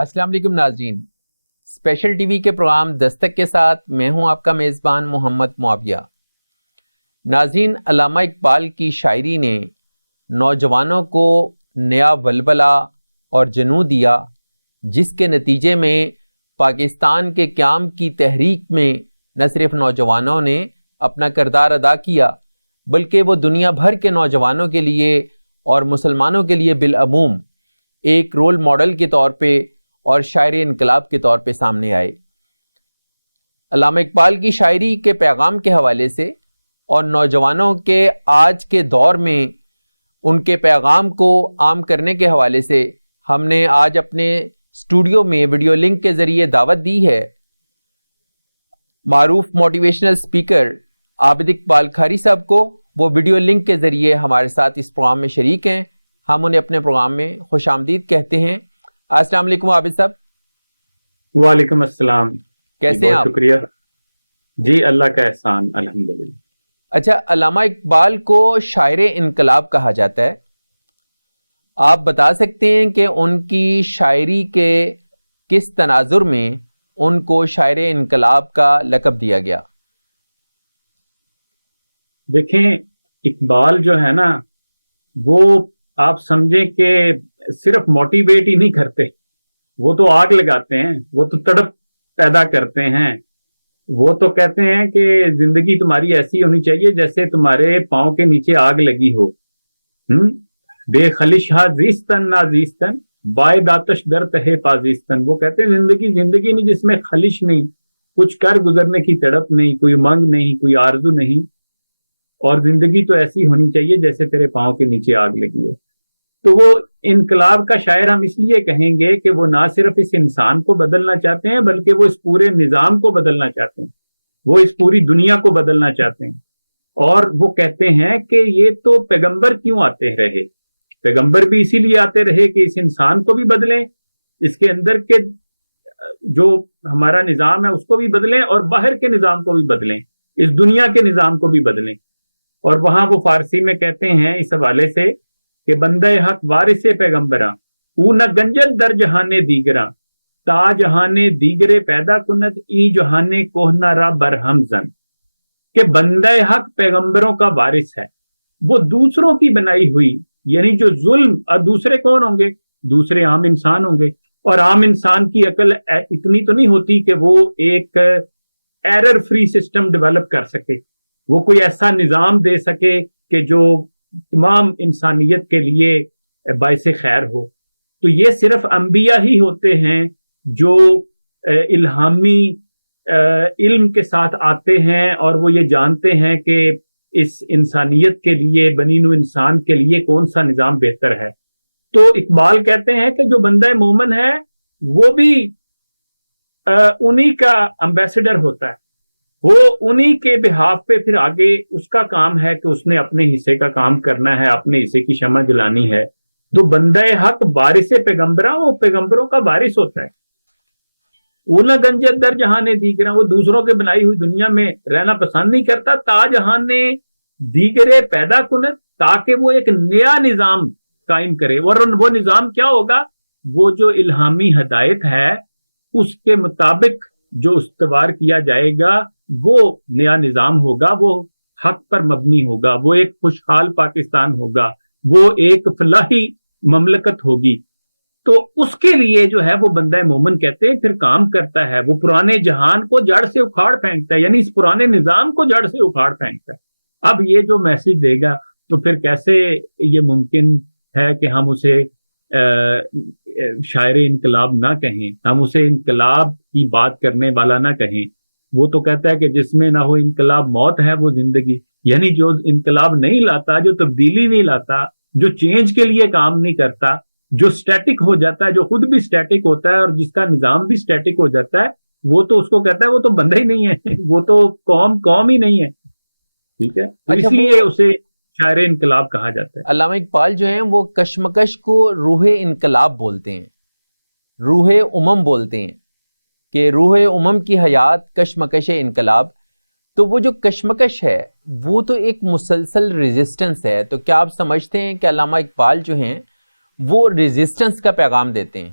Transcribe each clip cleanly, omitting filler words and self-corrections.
السلام علیکم ناظرین، اسپیشل ٹی وی کے پروگرام دستک کے ساتھ میں ہوں آپ کا میزبان محمد معاویہ۔ ناظرین، علامہ اقبال کی شاعری نے نوجوانوں کو نیا ولولہ اور جنوں دیا، جس کے نتیجے میں پاکستان کے قیام کی تحریک میں نہ صرف نوجوانوں نے اپنا کردار ادا کیا بلکہ وہ دنیا بھر کے نوجوانوں کے لیے اور مسلمانوں کے لیے بالعموم ایک رول ماڈل کے طور پہ اور شاعر انقلاب کے طور پہ سامنے آئے۔ علامہ اقبال کی شاعری کے پیغام کے حوالے سے اور نوجوانوں کے آج کے دور میں ان کے پیغام کو عام کرنے کے حوالے سے ہم نے آج اپنے اسٹوڈیو میں ویڈیو لنک کے ذریعے دعوت دی ہے معروف موٹیویشنل اسپیکر عابد اقبال کھاری صاحب کو۔ وہ ویڈیو لنک کے ذریعے ہمارے ساتھ اس پروگرام میں شریک ہیں، ہم انہیں اپنے پروگرام میں خوش آمدید کہتے ہیں۔ السلام علیکم عابد صاحب۔ وعلیکم السلام، کیسے ہیں آپ؟ شکریہ جی، اللہ کا احسان، الحمدللہ۔ اچھا، علامہ اقبال کو شاعر انقلاب کہا جاتا ہے، آپ بتا سکتے ہیں کہ ان کی شاعری کے کس تناظر میں ان کو شاعر انقلاب کا لقب دیا گیا؟ دیکھیں، اقبال جو ہے نا، وہ آپ سمجھیں کہ صرف موٹیویٹ ہی نہیں کرتے، وہ تو آگ لگاتے ہیں، وہ تو تڑپ پیدا کرتے ہیں۔ وہ تو کہتے ہیں کہ زندگی تمہاری ایسی ہونی چاہیے جیسے تمہارے پاؤں کے نیچے آگ لگی ہو۔ بے خلشہ زیستن نازیستن بائد آتش در تہے پازیستن۔ وہ کہتے ہیں زندگی نہیں جس میں خلش نہیں، کچھ کر گزرنے کی تڑپ نہیں، کوئی منگ نہیں، کوئی آرزو نہیں، اور زندگی تو ایسی ہونی چاہیے جیسے تیرے پاؤں کے نیچے آگ لگی ہو۔ تو وہ انقلاب کا شاعر ہم اس لیے کہیں گے کہ وہ نہ صرف اس انسان کو بدلنا چاہتے ہیں بلکہ وہ اس پورے نظام کو بدلنا چاہتے ہیں، وہ اس پوری دنیا کو بدلنا چاہتے ہیں۔ اور وہ کہتے ہیں کہ یہ تو پیغمبر کیوں آتے رہے، پیغمبر بھی اسی لیے آتے رہے کہ اس انسان کو بھی بدلیں، اس کے اندر کے جو ہمارا نظام ہے اس کو بھی بدلیں، اور باہر کے نظام کو بھی بدلیں، اس دنیا کے نظام کو بھی بدلیں۔ اور وہاں وہ فارسی میں کہتے ہیں اس حوالے سے کہ بندہ حق وارث پیغمبراں او نہ گنجد در جہانے دیگراں تا جہانے دیگرے پیدا کنت ای جہانے کوہنا را برہم زن، کہ بندہ حق پیغمبروں کا وارث ہے، وہ دوسروں کی بنائی ہوئی، یعنی جو ظلم، اور دوسرے کون ہوں گے؟ دوسرے عام انسان ہوں گے، اور عام انسان کی عقل اتنی تو نہیں ہوتی کہ وہ ایک ایرر فری سسٹم ڈیولپ کر سکے، وہ کوئی ایسا نظام دے سکے کہ جو تمام انسانیت کے لیے باعث خیر ہو۔ تو یہ صرف انبیاء ہی ہوتے ہیں جو الہامی علم کے ساتھ آتے ہیں اور وہ یہ جانتے ہیں کہ اس انسانیت کے لیے، بنی نوع انسان کے لیے کون سا نظام بہتر ہے۔ تو اقبال کہتے ہیں کہ جو بندہ مومن ہے وہ بھی انہی کا امبیسڈر ہوتا ہے، وہ انہی کے بہاف پہ پھر آگے اس کا کام ہے کہ اس نے اپنے حصے کا کام کرنا ہے، اپنے حصے کی شمع جلانی ہے۔ تو بندہ حق وارث پیغمبراں، وہ پیغمبروں کا وارث ہوتا ہے۔ اونا گنجت در جہانے دیگراں، وہ دوسروں کے بنائی ہوئی دنیا میں رہنا پسند نہیں کرتا۔ تا جہانے دیگرے پیدا کنت، تاکہ وہ ایک نیا نظام قائم کرے۔ اور وہ نظام کیا ہوگا؟ وہ جو الہامی ہدایت ہے اس کے مطابق جو استوار کیا جائے گا وہ نیا نظام ہوگا، وہ حق پر مبنی ہوگا، وہ ایک خوشحال پاکستان ہوگا، وہ ایک فلاحی مملکت ہوگی۔ تو اس کے لیے جو ہے وہ بندہ مومن کہتے ہیں پھر کام کرتا ہے، وہ پرانے جہان کو جڑ سے اکھاڑ پھینکتا ہے، یعنی اس پرانے نظام کو جڑ سے اکھاڑ پھینکتا ہے۔ اب یہ جو میسج دے گا تو پھر کیسے یہ ممکن ہے کہ ہم اسے شاعر انقلاب نہ کہیں، ہم اسے انقلاب کی بات کرنے والا نہ کہیں۔ وہ تو کہتا ہے کہ جس میں نہ ہو انقلاب موت ہے وہ زندگی، یعنی جو انقلاب نہیں لاتا، جو تبدیلی نہیں لاتا، جو چینج کے لیے کام نہیں کرتا، جو سٹیٹک ہو جاتا ہے، جو خود بھی سٹیٹک ہوتا ہے اور جس کا نظام بھی سٹیٹک ہو جاتا ہے، وہ تو اس کو کہتا ہے وہ تو بندہ ہی نہیں ہے، وہ تو قوم ہی نہیں ہے۔ ٹھیک ہے، تو اس لیے اسے شاعر انقلاب کہا جاتا ہے۔ علامہ اقبال جو ہیں وہ کشمکش کو روح انقلاب بولتے ہیں، روح امم بولتے ہیں کہ روح امم کی حیات کشمکش انقلاب۔ تو وہ جو کشمکش ہے وہ تو ایک مسلسل ریزسٹنس ہے، تو کیا آپ سمجھتے ہیں کہ علامہ اقبال جو ہیں وہ ریزسٹنس کا پیغام دیتے ہیں؟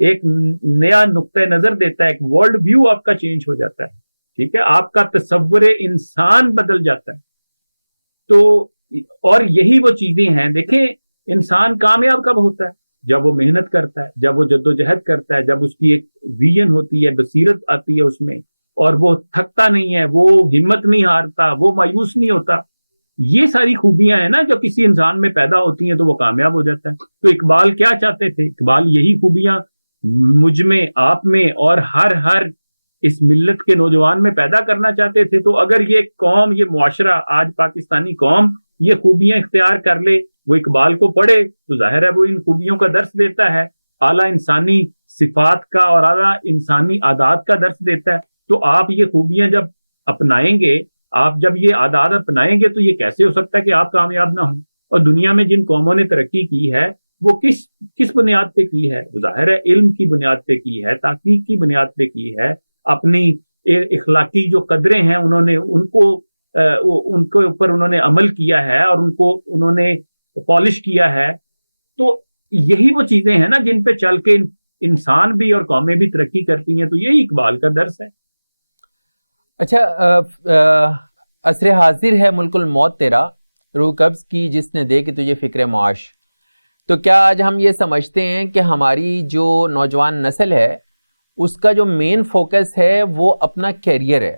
ایک نیا نقطۂ نظر دیتا ہے, ایک ورلڈ ویو آپ کا چینج ہو جاتا ہے, ٹھیک ہے, آپ کا تصور انسان بدل جاتا ہے. تو اور یہی وہ چیزیں ہیں, دیکھیں انسان کامیاب کب ہوتا ہے؟ جب وہ محنت کرتا ہے, جب وہ جدوجہد کرتا ہے, جب اس کی ایک ویژن ہوتی ہے, بصیرت آتی ہے اس میں, اور وہ تھکتا نہیں ہے, وہ ہمت نہیں ہارتا, وہ مایوس نہیں ہوتا. یہ ساری خوبیاں ہیں نا جو کسی انسان میں پیدا ہوتی ہیں تو وہ کامیاب ہو جاتا ہے. تو اقبال کیا چاہتے تھے؟ اقبال یہی خوبیاں مجھ میں, آپ میں اور ہر اس ملت کے نوجوان میں پیدا کرنا چاہتے تھے. تو اگر یہ قوم, یہ معاشرہ, آج پاکستانی قوم یہ خوبیاں اختیار کر لے, وہ اقبال کو پڑھے, تو ظاہر ہے وہ ان خوبیوں کا درس دیتا ہے, اعلیٰ انسانی صفات کا اور اعلیٰ انسانی عادات کا درس دیتا ہے. تو آپ یہ خوبیاں جب اپنائیں گے, آپ جب یہ عادات اپنائیں گے, تو یہ کیسے ہو سکتا ہے کہ آپ کامیاب نہ ہوں؟ اور دنیا میں جن قوموں نے ترقی کی ہے وہ کس بنیاد پہ کی ہے؟ ظاہر ہے علم کی بنیاد پہ کی ہے, تحقیق کی بنیاد پہ کی ہے, اپنی اخلاقی جو قدریں ہیں ان کے اوپر انہوں نے عمل کیا ہے اور انہوں نے پالش کیا ہے. تو یہی وہ چیزیں ہیں نا جن پہ چل کے انسان بھی اور قومیں بھی ترقی کرتی ہیں. تو یہی اقبال کا درس ہے. اچھا, عصر حاضر ہے ملک الموت تیرا, روح قبض کی جس نے دے کہ تجھے فکر معاش. تو کیا آج ہم یہ سمجھتے ہیں کہ ہماری جو نوجوان نسل ہے اس کا جو مین فوکس ہے وہ اپنا کیریئر ہے,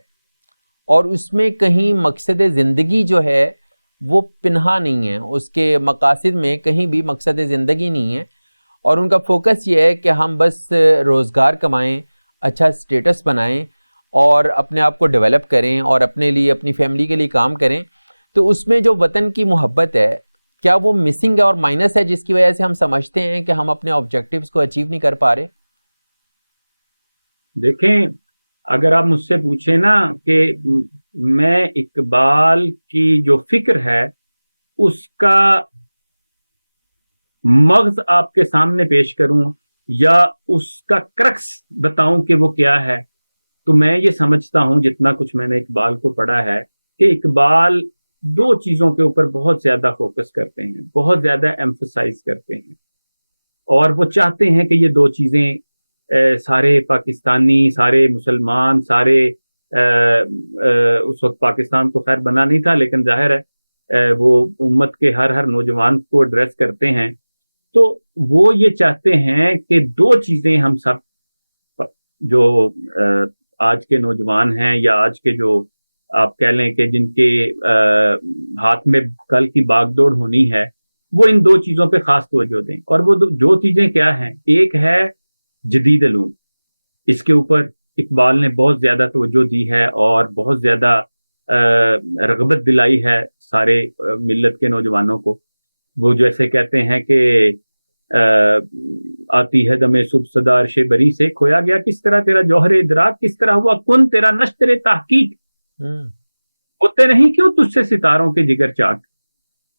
اور اس میں کہیں مقصد زندگی جو ہے وہ پنہا نہیں ہے, اس کے مقاصد میں کہیں بھی مقصد زندگی نہیں ہے, اور ان کا فوکس یہ ہے کہ ہم بس روزگار کمائیں, اچھا سٹیٹس بنائیں اور اپنے آپ کو ڈیولپ کریں اور اپنے لیے, اپنی فیملی کے لیے کام کریں. تو اس میں جو وطن کی محبت ہے, کیا وہ مسنگ ہے اور مائنس ہے, جس کی وجہ سے ہم سمجھتے ہیں کہ ہم اپنے آبجیکٹیوز کو اچیو نہیں کر پا رہے؟ دیکھیں, اگر آپ مجھ سے پوچھیں نا کہ میں اقبال کی جو فکر ہے اس کا مغز آپ کے سامنے پیش کروں یا اس کا کرکس بتاؤں کہ وہ کیا ہے, تو میں یہ سمجھتا ہوں جتنا کچھ میں نے اقبال کو پڑھا ہے کہ اقبال دو چیزوں کے اوپر بہت زیادہ فوکس کرتے ہیں, بہت زیادہ ایمفسائز کرتے ہیں, اور وہ چاہتے ہیں کہ یہ دو چیزیں سارے پاکستانی, سارے مسلمان, سارے اس وقت پاکستان تو خیر بنا نہیں تھا لیکن ظاہر ہے وہ امت کے ہر نوجوان کو ایڈریس کرتے ہیں. تو وہ یہ چاہتے ہیں کہ دو چیزیں ہم سب جو آج کے نوجوان ہیں یا آج کے جو آپ کہہ لیں کہ جن کے ہاتھ میں کل کی باغ دوڑ ہونی ہے, وہ ان دو چیزوں پہ خاص توجہ دیں. اور وہ جو چیزیں کیا ہیں, ایک ہے جدید علوم, اس کے اوپر اقبال نے بہت زیادہ توجہ دی ہے اور بہت زیادہ رغبت دلائی ہے سارے ملت کے نوجوانوں کو. وہ جیسے کہتے ہیں کہ آتی ہے دمے صبح صدا عرش بری سے, کھویا گیا کس طرح تیرا جوہر ادراک, کس طرح ہوا کن تیرا نشتر تحقیق, ہوتے نہیں کیوں تجھ سے ستاروں کے جگر چاک.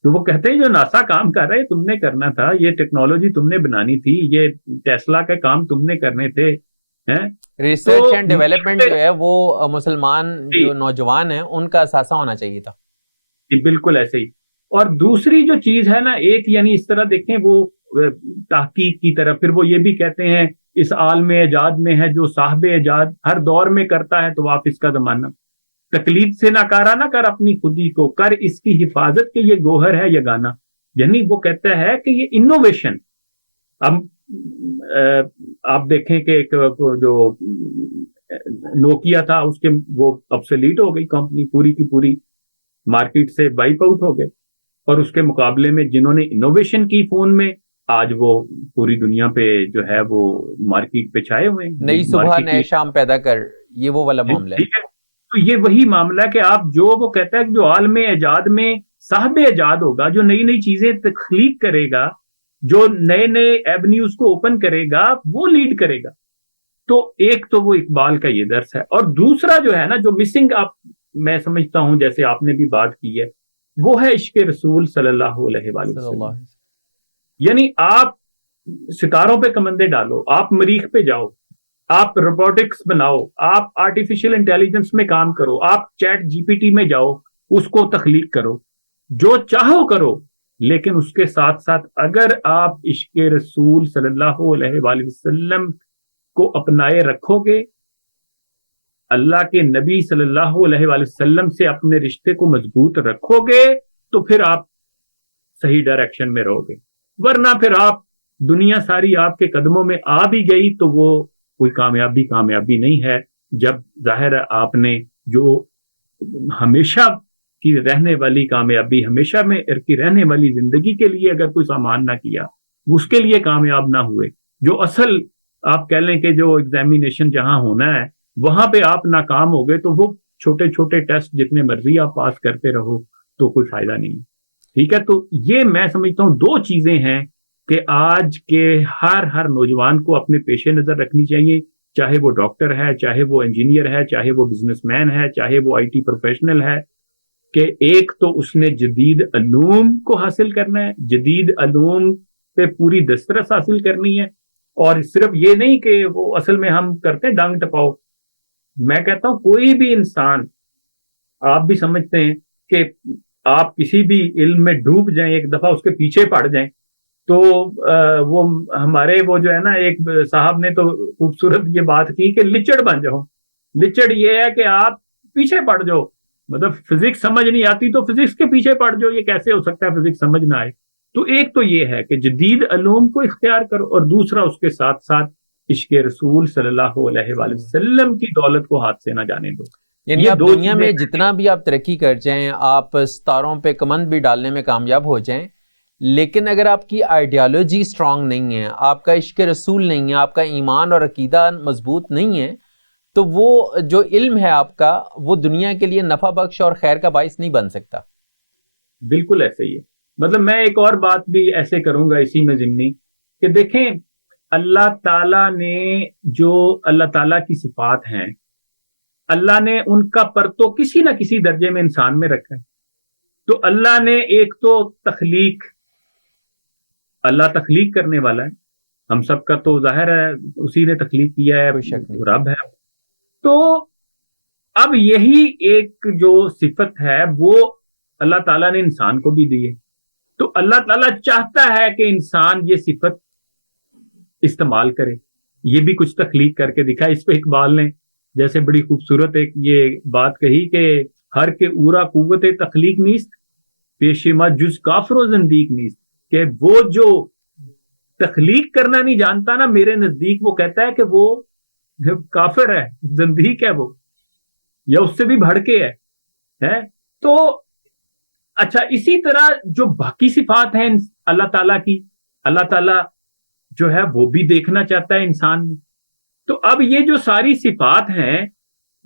تو وہ کہتے ہیں جو ناسا کام کر رہے تم نے کرنا تھا, یہ ٹیکنالوجی تم نے بنانی تھی, یہ ٹیسلا کے کام تم نے کرنے تھے. ریسرچ اینڈ ڈیولپمنٹ جو ہے وہ مسلمان جو نوجوان ہیں ان کا اثاثہ ہونا چاہیے تھا. بالکل ایسے ہی. اور دوسری جو چیز ہے نا, ایک یعنی اس طرح دیکھیں وہ تحقیق کی طرف, پھر وہ یہ بھی کہتے ہیں اس عالم ایجاد میں ہے جو صاحب ایجاد ہر دور میں کرتا ہے تو آپ اس کا زمانہ, تقلید سے ناکارہ نہ کر اپنی خودی کو, کر اس کی حفاظت کے یہ گوہر ہے یہ گانا. یعنی وہ کہتا ہے کہ یہ انوویشن, اب آپ دیکھیں کہ ایک جو نوکیا تھا اس کے وہ obsolete ہو گئی کمپنی, پوری کی پوری مارکیٹ سے وائپ آؤٹ ہو گئے, اور اس کے مقابلے میں جنہوں نے انوویشن کی فون میں, آج وہ پوری دنیا پہ جو ہے وہ مارکیٹ پہ چھائے ہوئے ہیں. نئی صبح نئے شام پیدا کر, یہ وہ والا معاملہ ہے. تو یہ وہی معاملہ ہے کہ آپ جو وہ کہتا ہے کہ جو عالم ایجاد میں صاحب ایجاد ہوگا, جو نئی نئی چیزیں تخلیق کرے گا, جو نئے نئے ایونیوز کو اوپن کرے گا, وہ لیڈ کرے گا. تو ایک تو وہ اقبال کا یہ درس ہے. اور دوسرا جو ہے نا جو مسنگ آپ میں سمجھتا ہوں جیسے آپ نے بھی بات کی ہے, وہ ہے عشق رسول صلی اللہ علیہ وسلم. یعنی آپ ستاروں پہ کمندے ڈالو, آپ مریخ پہ جاؤ, آپ روبوٹکس بناؤ, آپ آرٹیفیشل انٹیلیجنس میں کام کرو, آپ چیٹ جی پی ٹی میں جاؤ, اس کو تخلیق کرو, جو چاہو کرو, لیکن اس کے ساتھ ساتھ اگر آپ عشق رسول صلی اللہ علیہ وآلہ وسلم کو اپنائے رکھو گے، اللہ کے نبی صلی اللہ علیہ وآلہ وسلم سے اپنے رشتے کو مضبوط رکھو گے، تو پھر آپ صحیح ڈائریکشن میں رہو گے. ورنہ پھر آپ دنیا ساری آپ کے قدموں میں آ بھی گئی تو وہ کوئی کامیابی نہیں ہے. جب ظاہر ہے آپ نے جو ہمیشہ کی رہنے والی کامیابی، ہمیشہ میں کی رہنے والی زندگی کے لیے اگر کوئی سامان نہ کیا، اس کے لیے کامیاب نہ ہوئے. جو اصل آپ کہہ لیں کہ جو ایگزامینیشن جہاں ہونا ہے وہاں پہ آپ ناکام ہو گئے، تو وہ چھوٹے چھوٹے ٹیسٹ جتنے مرضی آپ پاس کرتے رہو تو کوئی فائدہ نہیں. ٹھیک ہے، تو یہ میں سمجھتا ہوں دو چیزیں ہیں کہ آج کے ہر نوجوان کو اپنے پیش نظر رکھنی چاہیے، چاہے وہ ڈاکٹر ہے، چاہے وہ انجینئر ہے، چاہے وہ بزنس مین ہے، چاہے وہ آئی ٹی پروفیشنل ہے، کہ ایک تو اس نے جدید علوم کو حاصل کرنا ہے، جدید علوم پہ پوری دسترس حاصل کرنی ہے. اور صرف یہ نہیں کہ وہ اصل میں ہم کرتے ہیں ڈانگ ٹپاؤ. میں کہتا ہوں کوئی بھی انسان، آپ بھی سمجھتے ہیں کہ آپ کسی بھی علم میں ڈوب جائیں، ایک دفعہ اس کے پیچھے پڑ جائیں تو وہ ہمارے وہ جو ہے نا، ایک صاحب نے تو خوبصورت یہ بات کی کہ لچڑ بن جاؤ. لچڑ یہ ہے کہ آپ پیچھے پڑ جاؤ، مطلب فزکس سمجھ نہیں آتی تو فزکس کے پیچھے پڑ جاؤ. یہ کیسے ہو سکتا ہے فزکس سمجھ نہ آئے؟ تو ایک تو یہ ہے کہ جدید علوم کو اختیار کرو، اور دوسرا اس کے ساتھ ساتھ عشق رسول صلی اللہ علیہ وآلہ وسلم کی دولت کو ہاتھ سے نہ جانے دو. یعنی آپ دنیا میں جتنا بھی آپ ترقی کر جائیں، آپ ستاروں پہ کمند بھی ڈالنے میں کامیاب ہو جائیں، لیکن اگر آپ کی آئیڈیالوجی سٹرونگ نہیں ہے، آپ کا عشق رسول نہیں ہے، آپ کا ایمان اور عقیدہ مضبوط نہیں ہے، تو وہ جو علم ہے آپ کا، وہ دنیا کے لیے نفع بخش اور خیر کا باعث نہیں بن سکتا. بالکل ایسے ہی ہے. مطلب میں ایک اور بات بھی ایسے کروں گا اسی میں ضمنی، کہ دیکھیں اللہ تعالیٰ نے جو اللہ تعالیٰ کی صفات ہیں، اللہ نے ان کا پرتو کسی نہ کسی درجے میں انسان میں رکھا ہے. تو اللہ نے ایک تو تخلیق، اللہ تخلیق کرنے والا ہے، ہم سب کا تو ظاہر ہے اسی نے تخلیق کیا ہے، رب ہے. تو اب یہی ایک جو صفت ہے وہ اللہ تعالیٰ نے انسان کو بھی دی ہے. تو اللہ تعالیٰ چاہتا ہے کہ انسان یہ صفت استعمال کرے، یہ بھی کچھ تخلیق کر کے دکھا. اس پہ اقبال نے جیسے بڑی خوبصورت ایک یہ بات کہی کہ ہر کے اورا قوت تخلیق نیست، پیشما جز کافر و زندیق نیست. کہ وہ جو تخلیق کرنا نہیں جانتا نا، میرے نزدیک وہ کہتا ہے کہ وہ کافر ہے، زندیق ہے وہ، یا اس سے بھی بڑھ کے ہے. تو اچھا، اسی طرح جو باقی صفات ہیں اللہ تعالیٰ کی، اللہ تعالیٰ جو ہے وہ بھی دیکھنا چاہتا ہے انسان میں. تو اب یہ جو ساری صفات ہیں،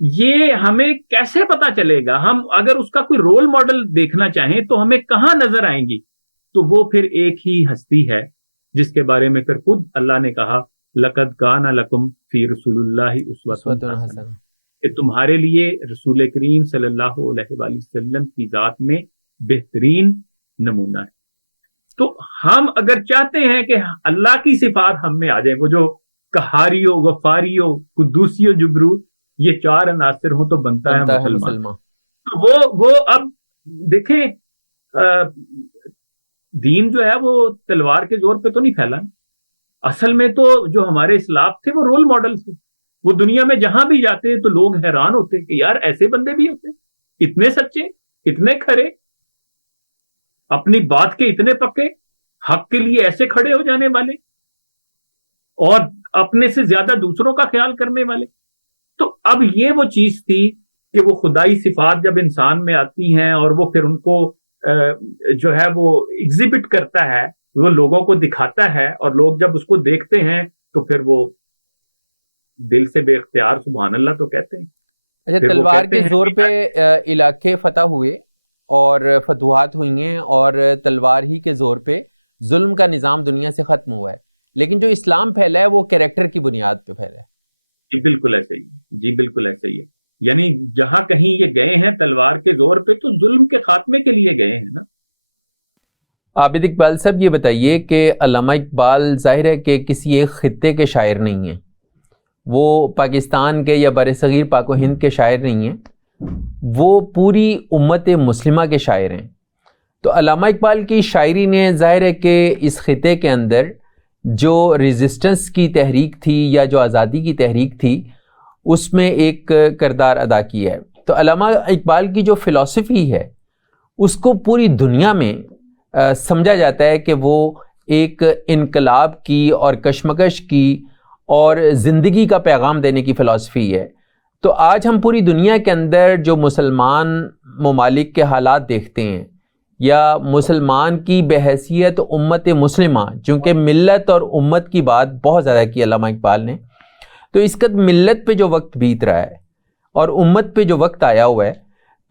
یہ ہمیں کیسے پتا چلے گا؟ ہم اگر اس کا کوئی رول ماڈل دیکھنا چاہیں تو ہمیں کہاں نظر آئیں گی؟ تو وہ پھر ایک ہی ہستی ہے جس کے بارے میں پھر خود اللہ نے کہا لَقَدْ كَانَ لَكُمْ فِي رَسُولِ اللَّهِ أُسْوَةٌ حَسَنَةٌ، کہ تمہارے لیے رسول کریم صلی اللہ علیہ وآلہ وسلم کی ذات میں بہترین نمونہ ہے. تو ہم اگر چاہتے ہیں کہ اللہ کی صفات ہم میں آ جائیں، وہ جو قہاریو، غفاریو، قدوسیو، جبروت، یہ چار عناصر ہوں تو بنتا ہے مسلمان. تو وہ اب دیکھیں دین جو ہے وہ تلوار کے زور پہ تو نہیں پھیلا. اصل میں تو جو ہمارے اسلاف تھے وہ رول ماڈل تھے. وہ دنیا میں جہاں بھی جاتے تو لوگ حیران ہوتے کہ یار ایسے بندے بھی ہوتے، اتنے سچے، اتنے کھرے، اپنی بات کے اتنے پکے، حق کے لیے ایسے کھڑے ہو جانے والے، اور اپنے سے زیادہ دوسروں کا خیال کرنے والے. تو اب یہ وہ چیز تھی کہ وہ خدائی صفات جب انسان میں آتی ہیں اور وہ پھر ان کو جو ہے وہ ایگزیبٹ کرتا ہے، وہ لوگوں کو دکھاتا ہے، اور لوگ جب اس کو دیکھتے ہیں تو پھر وہ دل سے بے اختیار سبحان اللہ تو کہتے ہیں. اچھا، تلوار کے زور پہ علاقے فتح ہوئے اور فتوحات ہوئی ہیں، اور تلوار ہی کے زور پہ ظلم کا نظام دنیا سے ختم ہوا ہے، لیکن جو اسلام پھیلا ہے وہ کریکٹر کی بنیاد پہ پھیلا ہے. جی بالکل ایسے ہی، جی بالکل ایسے ہی ہے. یعنی جہاں کہیں یہ گئے ہیں تلوار کے زور پہ تو ظلم کے خاتمے کے لیے گئے ہیں نا. عابد اقبال صاحب یہ بتائیے کہ علامہ اقبال ظاہر ہے کہ کسی ایک خطے کے شاعر نہیں ہیں، وہ پاکستان کے یا برصغیر پاک و ہند کے شاعر نہیں ہیں، وہ پوری امت مسلمہ کے شاعر ہیں. تو علامہ اقبال کی شاعری نے ظاہر ہے کہ اس خطے کے اندر جو ریزسٹنس کی تحریک تھی یا جو آزادی کی تحریک تھی اس میں ایک کردار ادا کیا ہے. تو علامہ اقبال کی جو فلسفی ہے اس کو پوری دنیا میں سمجھا جاتا ہے کہ وہ ایک انقلاب کی اور کشمکش کی اور زندگی کا پیغام دینے کی فلسفی ہے. تو آج ہم پوری دنیا کے اندر جو مسلمان ممالک کے حالات دیکھتے ہیں یا مسلمان کی بحیثیت امت مسلمہ، چونکہ ملت اور امت کی بات بہت زیادہ کی علامہ اقبال نے، تو اس کا ملت پہ جو وقت بیت رہا ہے اور امت پہ جو وقت آیا ہوا ہے،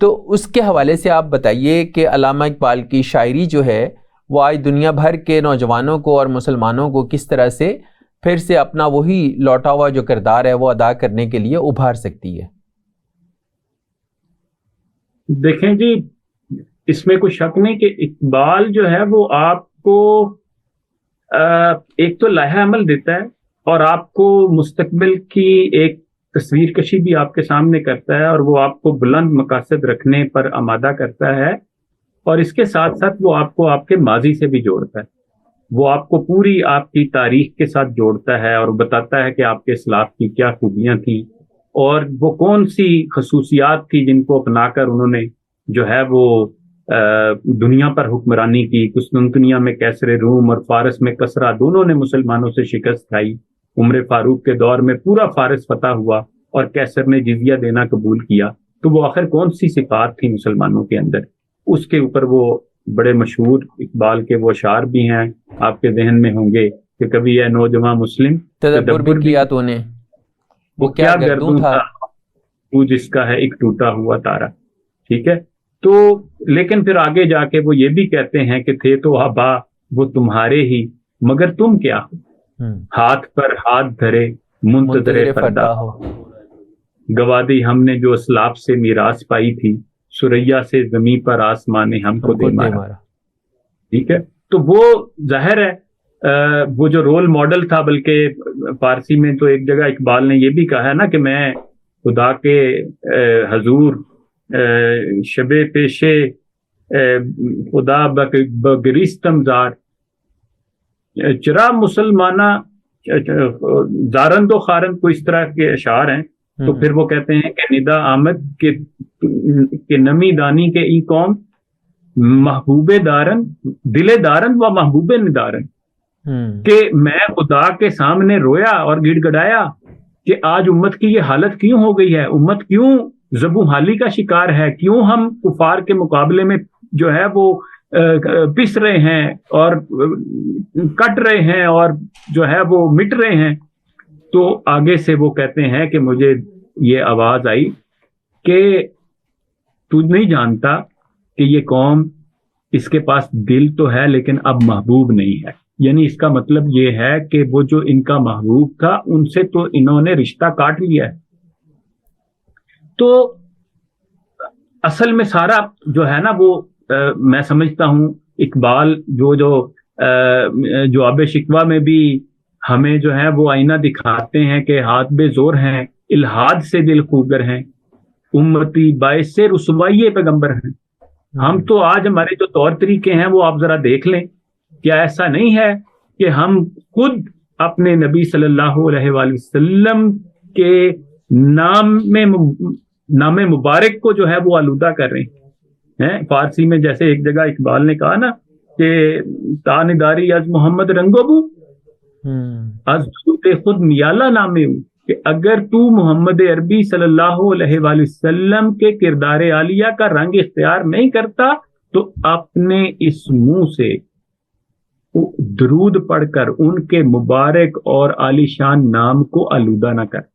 تو اس کے حوالے سے آپ بتائیے کہ علامہ اقبال کی شاعری جو ہے وہ آج دنیا بھر کے نوجوانوں کو اور مسلمانوں کو کس طرح سے پھر سے اپنا وہی لوٹا ہوا جو کردار ہے وہ ادا کرنے کے لیے ابھار سکتی ہے. دیکھیں جی، اس میں کوئی شک نہیں کہ اقبال جو ہے وہ آپ کو ایک تو لائحہ عمل دیتا ہے اور آپ کو مستقبل کی ایک تصویر کشی بھی آپ کے سامنے کرتا ہے، اور وہ آپ کو بلند مقاصد رکھنے پر آمادہ کرتا ہے، اور اس کے ساتھ ساتھ وہ آپ کو آپ کے ماضی سے بھی جوڑتا ہے. وہ آپ کو پوری آپ کی تاریخ کے ساتھ جوڑتا ہے اور بتاتا ہے کہ آپ کے اسلاف کی کیا خوبیاں تھیں اور وہ کون سی خصوصیات تھی جن کو اپنا کر انہوں نے جو ہے وہ دنیا پر حکمرانی کی. قسطنطنیہ میں کیسر روم اور فارس میں کسرا دونوں نے مسلمانوں سے شکست کھائی. عمر فاروق کے دور میں پورا فارس فتح ہوا اور کیسر نے جزیہ دینا قبول کیا. تو وہ آخر کون سی صفات تھی مسلمانوں کے اندر، اس کے اوپر وہ بڑے مشہور اقبال کے وہ اشعار بھی ہیں، آپ کے ذہن میں ہوں گے کہ کبھی اے نوجوان مسلم تدبر بھی کیا تو نے، وہ کیا گردوں تھا تو جس کا ہے ایک ٹوٹا ہوا تارا. ٹھیک ہے، تو لیکن پھر آگے جا کے وہ یہ بھی کہتے ہیں کہ تھے تو آبا وہ تمہارے ہی، مگر تم کیا ہو، ہاتھ پر ہاتھ دھرے منتظر فردا ہو. گوادی ہم نے جو اسلاف سے میراث پائی تھی، سریا سے زمین پر آسمان نے ہم کو دے مارا. ٹھیک ہے، تو وہ ظاہر ہے وہ جو رول ماڈل تھا، بلکہ فارسی میں تو ایک جگہ اقبال نے یہ بھی کہا ہے نا کہ میں خدا کے حضور شب پیشے خدا بگریستم زار چرا مسلمانہ زارند و خارند، کو اس طرح کے اشعار ہیں. تو پھر وہ کہتے ہیں کہ ندا آمد کے نمی دانی کے ای قوم محبوب دارن دل دارن و محبوب ندارن، کہ میں خدا کے سامنے رویا اور گڑ گڑایا کہ آج امت کی یہ حالت کیوں ہو گئی ہے، امت کیوں ذبح حالی کا شکار ہے، کیوں ہم کفار کے مقابلے میں جو ہے وہ پس رہے ہیں اور کٹ رہے ہیں اور جو ہے وہ مٹ رہے ہیں. تو آگے سے وہ کہتے ہیں کہ مجھے یہ آواز آئی کہ تو نہیں جانتا کہ یہ قوم، اس کے پاس دل تو ہے لیکن اب محبوب نہیں ہے. یعنی اس کا مطلب یہ ہے کہ وہ جو ان کا محبوب تھا ان سے تو انہوں نے رشتہ کاٹ لیا ہے. تو اصل میں سارا جو ہے نا وہ میں سمجھتا ہوں اقبال جو آب شکوہ میں بھی ہمیں جو ہے وہ آئینہ دکھاتے ہیں کہ ہاتھ بے زور ہیں، الہاد سے دل خوگر ہیں، امتی باعث سے رسوائی پیغمبر ہیں. ہم تو آج ہمارے جو طور طریقے ہیں وہ آپ ذرا دیکھ لیں. کیا ایسا نہیں ہے کہ ہم خود اپنے نبی صلی اللہ علیہ وآلہ وسلم کے نام مبارک کو جو ہے وہ آلودہ کر رہے ہیں. فارسی میں جیسے ایک جگہ اقبال نے کہا نا کہ تانداری از محمد رنگو بو از خود میالہ نامے ہوں، کہ اگر تو محمد عربی صلی اللہ علیہ وآلہ وسلم کے کردار عالیہ کا رنگ اختیار نہیں کرتا تو اپنے اس منہ سے درود پڑھ کر ان کے مبارک اور عالی شان نام کو آلودہ نہ کر.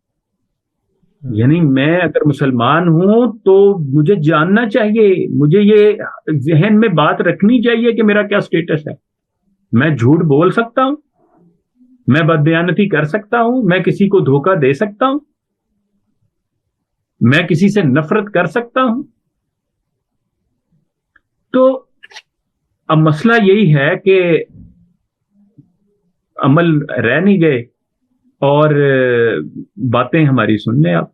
یعنی میں اگر مسلمان ہوں تو مجھے جاننا چاہیے، مجھے یہ ذہن میں بات رکھنی چاہیے کہ میرا کیا سٹیٹس ہے. میں جھوٹ بول سکتا ہوں، میں بددیانتی کر سکتا ہوں، میں کسی کو دھوکہ دے سکتا ہوں، میں کسی سے نفرت کر سکتا ہوں. تو اب مسئلہ یہی ہے کہ عمل رہ نہیں گئے اور باتیں ہماری سن لیں آپ.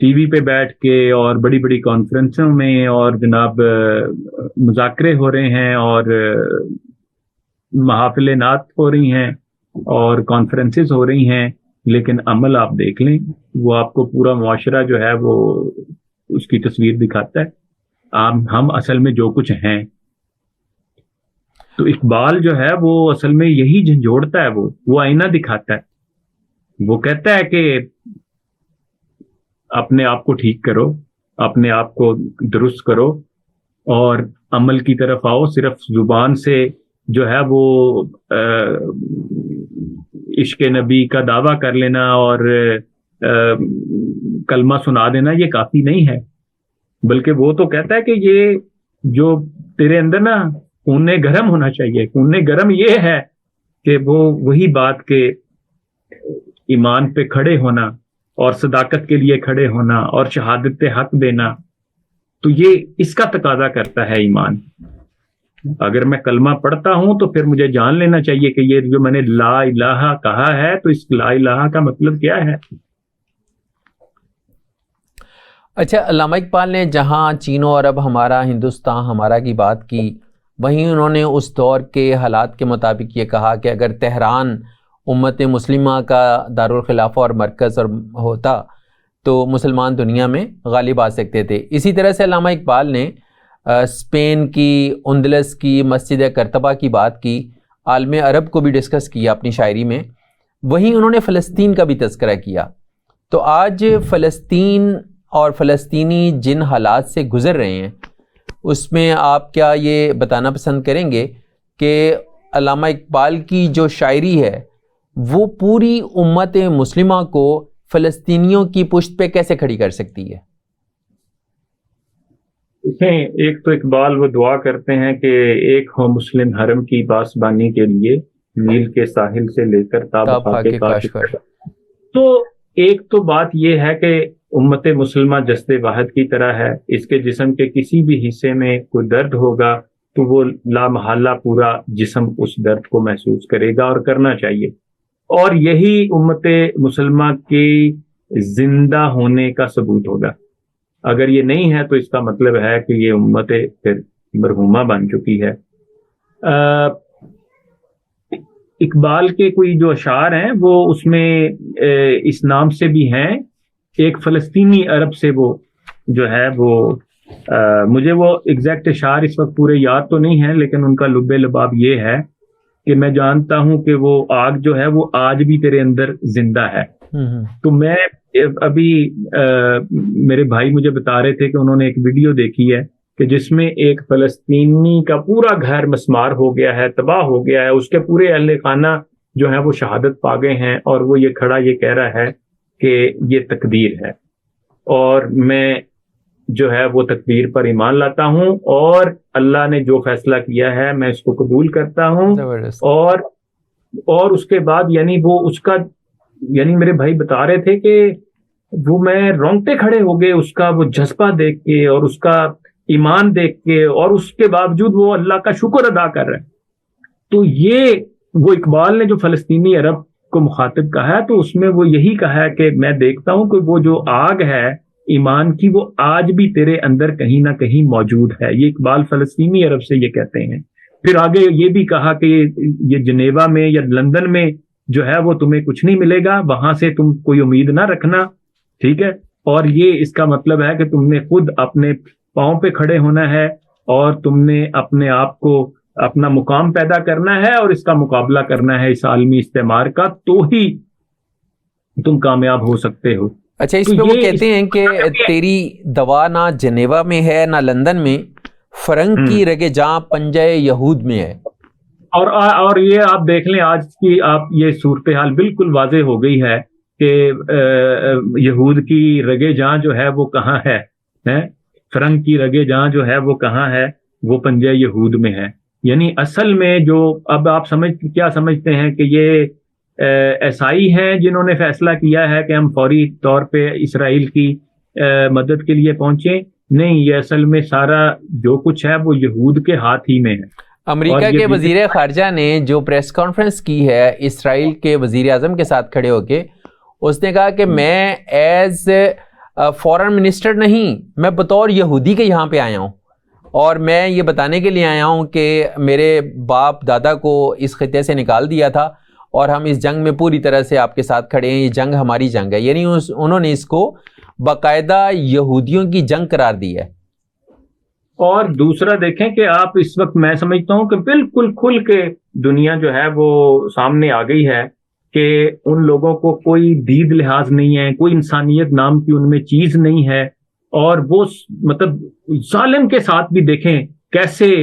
ٹی وی پہ بیٹھ کے اور بڑی بڑی کانفرنسوں میں اور جناب مذاکرے ہو رہے ہیں اور محافل نعت ہو رہی ہیں اور کانفرنسز ہو رہی ہیں، لیکن عمل آپ دیکھ لیں، وہ آپ کو پورا معاشرہ جو ہے وہ اس کی تصویر دکھاتا ہے، ہم اصل میں جو کچھ ہیں۔ تو اقبال جو ہے وہ اصل میں یہی جھنجھوڑتا ہے، وہ آئینہ دکھاتا ہے، وہ کہتا ہے کہ اپنے آپ کو ٹھیک کرو، اپنے آپ کو درست کرو اور عمل کی طرف آؤ۔ صرف زبان سے جو ہے وہ عشق نبی کا دعویٰ کر لینا اور کلمہ سنا دینا یہ کافی نہیں ہے، بلکہ وہ تو کہتا ہے کہ یہ جو تیرے اندر نا خون گرم ہونا چاہیے، خون گرم یہ ہے کہ وہ وہی بات کہ ایمان پہ کھڑے ہونا اور صداقت کے لیے کھڑے ہونا اور شہادت حق دینا، تو یہ اس کا تقاضا کرتا ہے ایمان۔ اگر میں کلمہ پڑھتا ہوں تو پھر مجھے جان لینا چاہیے کہ یہ جو میں نے لا الہ کہا ہے تو اس لا الہ کا مطلب کیا ہے۔ اچھا، علامہ اقبال نے جہاں چین و عرب ہمارا، ہندوستان ہمارا کی بات کی، وہیں انہوں نے اس دور کے حالات کے مطابق یہ کہا کہ اگر تہران امت مسلمہ کا دارالخلافہ اور مرکز ہوتا تو مسلمان دنیا میں غالب آ سکتے تھے۔ اسی طرح سے علامہ اقبال نے اسپین کی، اندلس کی، مسجد کرتبہ کی بات کی، عالم عرب کو بھی ڈسکس کیا اپنی شاعری میں، وہیں انہوں نے فلسطین کا بھی تذکرہ کیا۔ تو آج فلسطین اور فلسطینی جن حالات سے گزر رہے ہیں اس میں آپ کیا یہ بتانا پسند کریں گے کہ علامہ اقبال کی جو شاعری ہے وہ پوری امت مسلمہ کو فلسطینیوں کی پشت پہ کیسے کھڑی کر سکتی ہے؟ ایک تو اقبال وہ دعا کرتے ہیں کہ ایک ہو مسلم حرم کی پاسبانی کے لیے، نیل کے ساحل سے لے کر تاب خاک کاشغر۔ تو ایک تو بات یہ ہے کہ امت مسلمہ جسد واحد کی طرح ہے، اس کے جسم کے کسی بھی حصے میں کوئی درد ہوگا تو وہ لا محالہ پورا جسم اس درد کو محسوس کرے گا اور کرنا چاہیے، اور یہی امت مسلمہ کی زندہ ہونے کا ثبوت ہوگا۔ اگر یہ نہیں ہے تو اس کا مطلب ہے کہ یہ امت پھر مرحومہ بن چکی ہے۔ اقبال کے کوئی جو اشعار ہیں وہ اس میں اس نام سے بھی ہیں، ایک فلسطینی عرب سے وہ جو ہے وہ مجھے وہ ایگزیکٹ اشعار اس وقت پورے یاد تو نہیں ہیں، لیکن ان کا لب لباب یہ ہے کہ میں جانتا ہوں کہ وہ آگ جو ہے وہ آج بھی تیرے اندر زندہ ہے۔ تو میں ابھی میرے بھائی مجھے بتا رہے تھے کہ انہوں نے ایک ویڈیو دیکھی ہے کہ جس میں ایک فلسطینی کا پورا گھر مسمار ہو گیا ہے، تباہ ہو گیا ہے، اس کے پورے اہل خانہ جو ہے وہ شہادت پا گئے ہیں، اور وہ یہ کھڑا یہ کہہ رہا ہے کہ یہ تقدیر ہے، اور میں جو ہے وہ تقدیر پر ایمان لاتا ہوں، اور اللہ نے جو فیصلہ کیا ہے میں اس کو قبول کرتا ہوں۔ اور اس کے بعد یعنی وہ اس کا یعنی میرے بھائی بتا رہے تھے کہ وہ میں رونگٹے کھڑے ہو گئے اس کا وہ جذبہ دیکھ کے اور اس کا ایمان دیکھ کے، اور اس کے باوجود وہ اللہ کا شکر ادا کر رہے ہیں۔ تو یہ وہ اقبال نے جو فلسطینی عرب کو مخاطب کہا ہے تو اس میں وہ یہی کہا ہے کہ میں دیکھتا ہوں کہ وہ جو آگ ہے ایمان کی وہ آج بھی تیرے اندر کہیں نہ کہیں موجود ہے۔ یہ اقبال فلسطینی عرب سے یہ کہتے ہیں۔ پھر آگے یہ بھی کہا کہ یہ جنیوا میں یا لندن میں جو ہے وہ تمہیں کچھ نہیں ملے گا، وہاں سے تم کوئی امید نہ رکھنا، ٹھیک ہے، اور یہ اس کا مطلب ہے کہ تم نے خود اپنے پاؤں پہ کھڑے ہونا ہے اور تم نے اپنے آپ کو اپنا مقام پیدا کرنا ہے اور اس کا مقابلہ کرنا ہے اس عالمی استعمار کا، تو ہی تم کامیاب ہو سکتے ہو۔ اچھا، اس میں وہ کہتے ہیں کہ تیری دوا نہ جنیوا میں ہے نہ لندن میں، فرنگ کی رگ جاں پنجہ یہود میں ہے۔ اور یہ آپ دیکھ لیں آج کی آپ یہ صورتحال بالکل واضح ہو گئی ہے کہ یہود کی رگ جاں جو ہے وہ کہاں ہے، فرنگ کی رگ جاں جو ہے وہ کہاں ہے، وہ پنجہ یہود میں ہے۔ یعنی اصل میں جو اب آپ کیا سمجھتے ہیں کہ یہ عیسائی ہیں جنہوں نے فیصلہ کیا ہے کہ ہم فوری طور پہ اسرائیل کی مدد کے لیے پہنچیں؟ نہیں، یہ اصل میں سارا جو کچھ ہے وہ یہود کے ہاتھ ہی میں ہے۔ امریکہ کے وزیر خارجہ نے جو پریس کانفرنس کی ہے اسرائیل کے وزیر اعظم کے ساتھ کھڑے ہو کے، اس نے کہا کہ میں ایز فورن منسٹر نہیں، میں بطور یہودی کے یہاں پہ آیا ہوں، اور میں یہ بتانے کے لیے آیا ہوں کہ میرے باپ دادا کو اس خطے سے نکال دیا تھا اور ہم اس جنگ میں پوری طرح سے آپ کے ساتھ کھڑے ہیں، یہ جنگ ہماری جنگ ہے. یعنی انہوں نے اس کو باقاعدہ یہودیوں کی جنگ قرار دی ہے. اور دوسرا دیکھیں کہ آپ اس وقت میں سمجھتا ہوں کہ بالکل کھل کے دنیا جو ہے وہ سامنے آ گئی ہے کہ ان لوگوں کو کوئی دید لحاظ نہیں ہے، کوئی انسانیت نام کی ان میں چیز نہیں ہے، اور وہ مطلب ظالم کے ساتھ بھی دیکھیں کیسے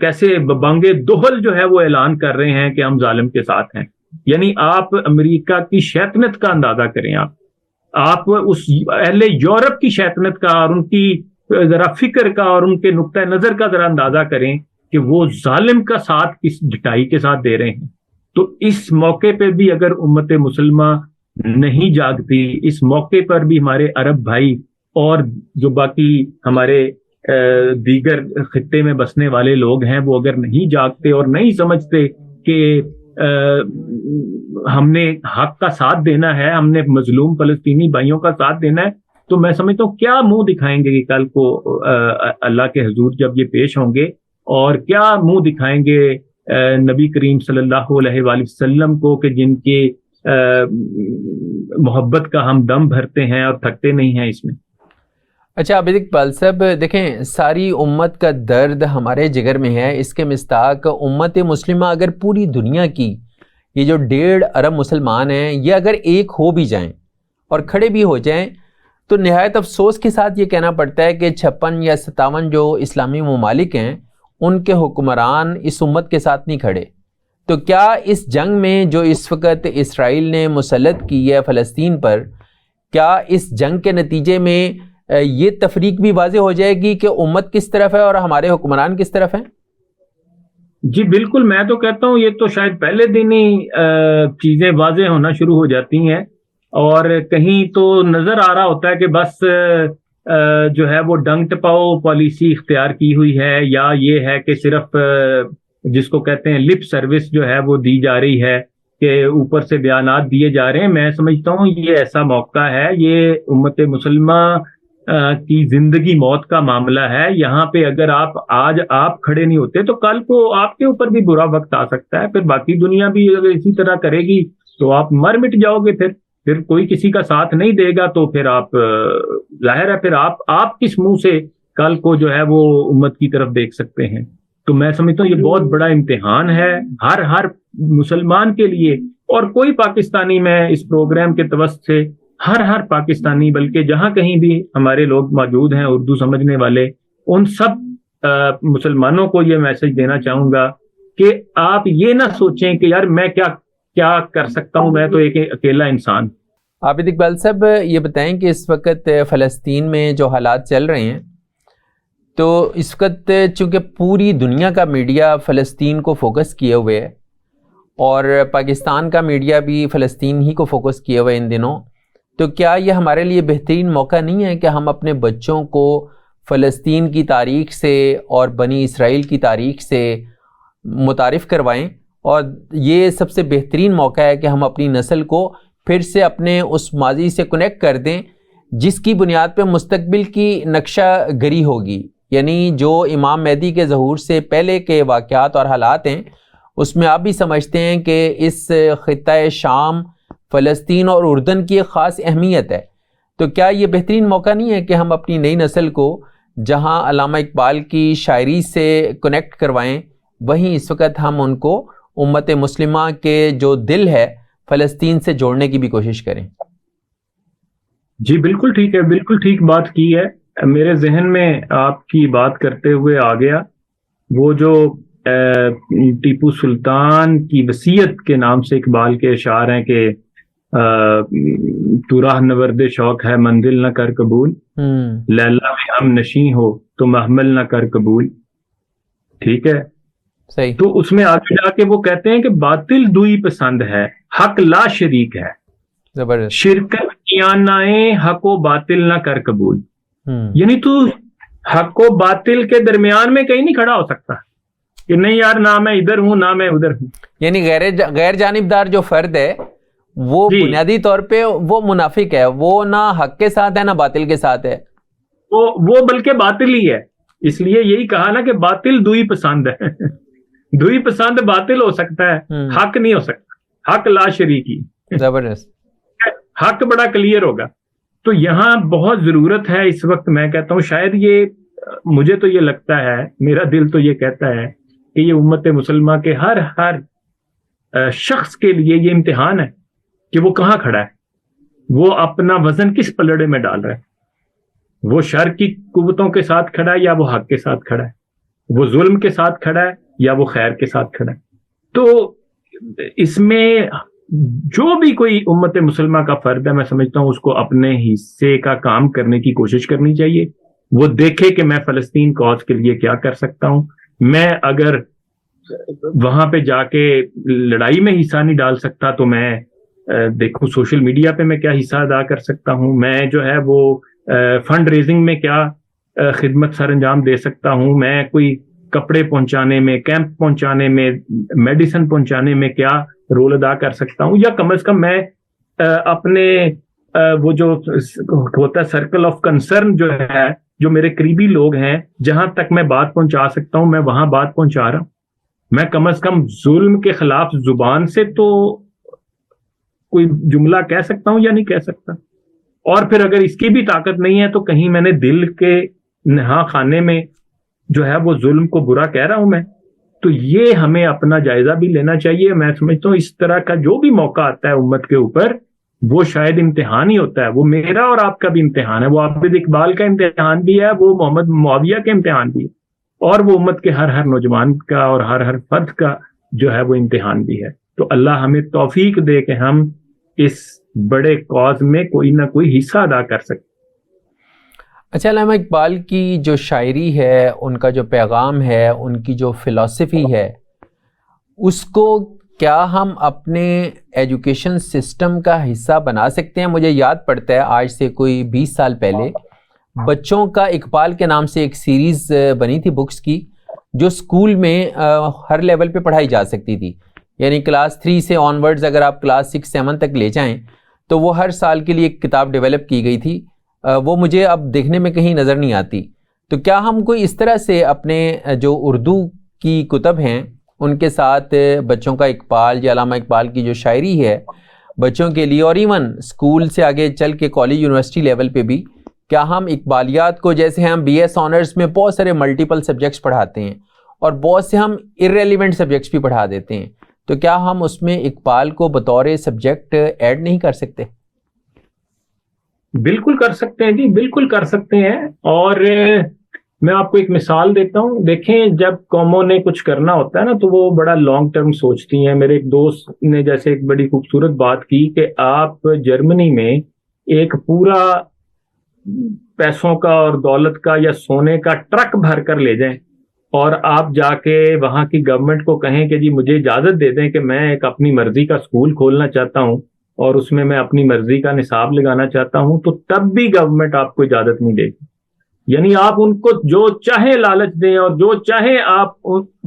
کیسے بانگے دہل جو ہے وہ اعلان کر رہے ہیں کہ ہم ظالم کے ساتھ ہیں. یعنی آپ امریکہ کی شیطنت کا اندازہ کریں، آپ اس اہل یورپ کی شیطنت کا اور ان کی ذرا فکر کا اور ان کے نقطۂ نظر کا ذرا اندازہ کریں کہ وہ ظالم کا ساتھ کس ڈٹائی کے ساتھ دے رہے ہیں. تو اس موقع پہ بھی اگر امت مسلمہ نہیں جاگتی، اس موقع پر بھی ہمارے عرب بھائی اور جو باقی ہمارے دیگر خطے میں بسنے والے لوگ ہیں وہ اگر نہیں جاگتے اور نہیں سمجھتے کہ ہم نے حق کا ساتھ دینا ہے، ہم نے مظلوم فلسطینی بھائیوں کا ساتھ دینا ہے، تو میں سمجھتا ہوں کیا منہ دکھائیں گے کہ کل کو اللہ کے حضور جب یہ پیش ہوں گے، اور کیا منہ دکھائیں گے نبی کریم صلی اللہ علیہ وآلہ وسلم کو کہ جن کے محبت کا ہم دم بھرتے ہیں اور تھکتے نہیں ہیں اس میں. اچھا عابد اقبال صاحب، دیکھیں ساری امت کا درد ہمارے جگر میں ہے. اس کے مصداق امت مسلمہ اگر پوری دنیا کی یہ جو 1.5 ارب مسلمان ہیں یہ اگر ایک ہو بھی جائیں اور کھڑے بھی ہو جائیں تو نہایت افسوس کے ساتھ یہ کہنا پڑتا ہے کہ 56 یا 57 جو اسلامی ممالک ہیں ان کے حکمران اس امت کے ساتھ نہیں کھڑے. تو کیا اس جنگ میں جو اس وقت اسرائیل نے مسلط کی ہے فلسطین پر، کیا اس جنگ کے نتیجے میں یہ تفریق بھی واضح ہو جائے گی کہ امت کس طرف ہے اور ہمارے حکمران کس طرف ہیں؟ جی بالکل، میں تو کہتا ہوں یہ تو شاید پہلے دن ہی چیزیں واضح ہونا شروع ہو جاتی ہیں، اور کہیں تو نظر آ رہا ہوتا ہے کہ بس جو ہے وہ ڈنگ ٹپاؤ پالیسی اختیار کی ہوئی ہے، یا یہ ہے کہ صرف جس کو کہتے ہیں لپ سروس جو ہے وہ دی جا رہی ہے کہ اوپر سے بیانات دیے جا رہے ہیں. میں سمجھتا ہوں یہ ایسا موقع ہے، یہ امت مسلمہ کی زندگی موت کا معاملہ ہے. یہاں پہ اگر آج آپ کھڑے نہیں ہوتے تو کل کو آپ کے اوپر بھی برا وقت آ سکتا ہے. پھر باقی دنیا بھی اگر اسی طرح کرے گی تو آپ مر مٹ جاؤ گے. پھر کوئی کسی کا ساتھ نہیں دے گا تو پھر آپ ظاہر ہے پھر آپ کس منہ سے کل کو جو ہے وہ امت کی طرف دیکھ سکتے ہیں. تو میں سمجھتا ہوں یہ بہت بڑا امتحان ہے ہر مسلمان کے لیے، اور کوئی پاکستانی، میں اس پروگرام کے توسط سے ہر پاکستانی، بلکہ جہاں کہیں بھی ہمارے لوگ موجود ہیں اردو سمجھنے والے، ان سب مسلمانوں کو یہ میسج دینا چاہوں گا کہ آپ یہ نہ سوچیں کہ یار میں کیا کر سکتا ہوں، میں تو ایک اکیلا انسان. عابد اقبال صاحب یہ بتائیں کہ اس وقت فلسطین میں جو حالات چل رہے ہیں، تو اس وقت چونکہ پوری دنیا کا میڈیا فلسطین کو فوکس کیے ہوئے ہے اور پاکستان کا میڈیا بھی فلسطین ہی کو فوکس کیے ہوئے ان دنوں، تو کیا یہ ہمارے لیے بہترین موقع نہیں ہے کہ ہم اپنے بچوں کو فلسطین کی تاریخ سے اور بنی اسرائیل کی تاریخ سے متعارف کروائیں؟ اور یہ سب سے بہترین موقع ہے کہ ہم اپنی نسل کو پھر سے اپنے اس ماضی سے کنیکٹ کر دیں جس کی بنیاد پہ مستقبل کی نقشہ گری ہوگی. یعنی جو امام مہدی کے ظہور سے پہلے کے واقعات اور حالات ہیں اس میں آپ بھی سمجھتے ہیں کہ اس خطہ شام، فلسطین اور اردن کی ایک خاص اہمیت ہے. تو کیا یہ بہترین موقع نہیں ہے کہ ہم اپنی نئی نسل کو جہاں علامہ اقبال کی شاعری سے کنیکٹ کروائیں، وہیں اس وقت ہم ان کو امت مسلمہ کے جو دل ہے فلسطین سے جوڑنے کی بھی کوشش کریں؟ جی بالکل ٹھیک ہے، بالکل ٹھیک بات کی ہے. میرے ذہن میں آپ کی بات کرتے ہوئے آ گیا وہ جو ٹیپو سلطان کی وصیت کے نام سے اقبال کے اشعار ہیں کہ تو راہ نورد شوق ہے منزل نہ کر قبول، لیلا میں ہم نشیں ہو تو محمل نہ کر قبول. ٹھیک ہے صحیح. تو اس میں آگے جا کے وہ کہتے ہیں کہ باطل دوئی پسند ہے، حق لا شریک ہے، زبردست. شرکت کیانائے حق و باطل نہ کر قبول. یعنی تو حق و باطل کے درمیان میں کہیں نہیں کھڑا ہو سکتا کہ نہیں یار نہ میں ادھر ہوں نہ میں ادھر ہوں. یعنی غیر جانبدار جو فرد ہے وہ بنیادی طور پہ وہ منافق ہے, وہ نہ حق کے ساتھ ہے نہ باطل کے ساتھ ہے, وہ بلکہ باطل ہی ہے. اس لیے یہی کہا نا کہ باطل دوئی پسند ہے. دوئی پسند باطل ہو سکتا ہے, حق نہیں ہو سکتا. حق لا شریکی, زبردست, حق بڑا کلیئر ہوگا. تو یہاں بہت ضرورت ہے اس وقت. میں کہتا ہوں شاید یہ, مجھے تو یہ لگتا ہے, میرا دل تو یہ کہتا ہے کہ یہ امت مسلمہ کے ہر شخص کے لیے یہ امتحان ہے کہ وہ کہاں کھڑا ہے, وہ اپنا وزن کس پلڑے میں ڈال رہا ہے. وہ شر کی قوتوں کے ساتھ کھڑا ہے یا وہ حق کے ساتھ کھڑا ہے, وہ ظلم کے ساتھ کھڑا ہے یا وہ خیر کے ساتھ کھڑا ہے. تو اس میں جو بھی کوئی امت مسلمہ کا فرد ہے, میں سمجھتا ہوں اس کو اپنے حصے کا کام کرنے کی کوشش کرنی چاہیے. وہ دیکھے کہ میں فلسطین کاز کے لیے کیا کر سکتا ہوں. میں اگر وہاں پہ جا کے لڑائی میں حصہ نہیں ڈال سکتا تو میں دیکھوں سوشل میڈیا پہ میں کیا حصہ ادا کر سکتا ہوں. میں جو ہے وہ فنڈ ریزنگ میں کیا خدمت سر انجام دے سکتا ہوں. میں کوئی کپڑے پہنچانے میں, کیمپ پہنچانے میں, میڈیسن پہنچانے میں کیا رول ادا کر سکتا ہوں. یا کم از کم میں اپنے وہ جو ہوتا ہے سرکل آف کنسرن جو ہے, جو میرے قریبی لوگ ہیں, جہاں تک میں بات پہنچا سکتا ہوں میں وہاں بات پہنچا رہا ہوں. میں کم از کم ظلم کے خلاف زبان سے تو کوئی جملہ کہہ سکتا ہوں یا نہیں کہہ سکتا. اور پھر اگر اس کی بھی طاقت نہیں ہے تو کہیں میں نے دل کے نہا خانے میں جو ہے وہ ظلم کو برا کہہ رہا ہوں میں. تو یہ ہمیں اپنا جائزہ بھی لینا چاہیے. میں سمجھتا ہوں اس طرح کا جو بھی موقع آتا ہے امت کے اوپر, وہ شاید امتحان ہی ہوتا ہے. وہ میرا اور آپ کا بھی امتحان ہے, وہ عابد اقبال کا امتحان بھی ہے, وہ محمد معاویہ کے امتحان بھی ہے, اور وہ امت کے ہر نوجوان کا اور ہر فرد کا جو ہے وہ امتحان بھی ہے. تو اللہ ہمیں توفیق دے کہ ہم اس بڑے کاز میں کوئی نہ کوئی حصہ ادا کر سکیں. اچھا, علامہ اقبال کی جو شاعری ہے, ان کا جو پیغام ہے, ان کی جو فلسفی ہے, اس کو کیا ہم اپنے ایجوکیشن سسٹم کا حصہ بنا سکتے ہیں؟ مجھے یاد پڑتا ہے آج سے کوئی 20 سال پہلے بچوں کا اقبال کے نام سے ایک سیریز بنی تھی بکس کی, جو اسکول میں ہر لیول پہ پڑھائی جا سکتی تھی. یعنی کلاس 3 سے آن ورڈز اگر آپ کلاس 6 7 تک لے جائیں تو وہ ہر سال کے لیے ایک کتاب ڈیولپ کی گئی تھی. وہ مجھے اب دیکھنے میں کہیں نظر نہیں آتی. تو کیا ہم کوئی اس طرح سے اپنے جو اردو کی کتب ہیں ان کے ساتھ بچوں کا اقبال یا علامہ اقبال کی جو شاعری ہے بچوں کے لیے, اور ایون اسکول سے آگے چل کے کالج یونیورسٹی لیول پہ بھی, کیا ہم اقبالیات کو, جیسے ہم بی ایس آنرز میں بہت سارے ملٹیپل سبجیکٹس پڑھاتے ہیں اور بہت سے ہم ارریلیونٹ سبجیکٹس بھی پڑھا دیتے ہیں, تو کیا ہم اس میں اقبال کو بطور سبجیکٹ ایڈ نہیں کر سکتے؟ بالکل کر سکتے ہیں جی, بالکل کر سکتے ہیں. اور میں آپ کو ایک مثال دیتا ہوں. دیکھیں, جب قوموں نے کچھ کرنا ہوتا ہے نا تو وہ بڑا لانگ ٹرم سوچتی ہیں. میرے ایک دوست نے جیسے ایک بڑی خوبصورت بات کی کہ آپ جرمنی میں ایک پورا پیسوں کا اور دولت کا یا سونے کا ٹرک بھر کر لے جائیں اور آپ جا کے وہاں کی گورنمنٹ کو کہیں کہ جی مجھے اجازت دے دیں کہ میں ایک اپنی مرضی کا اسکول کھولنا چاہتا ہوں اور اس میں اپنی مرضی کا نصاب لگانا چاہتا ہوں, تو تب بھی گورنمنٹ آپ کو اجازت نہیں دے گی. یعنی آپ ان کو جو چاہے لالچ دیں اور جو چاہے آپ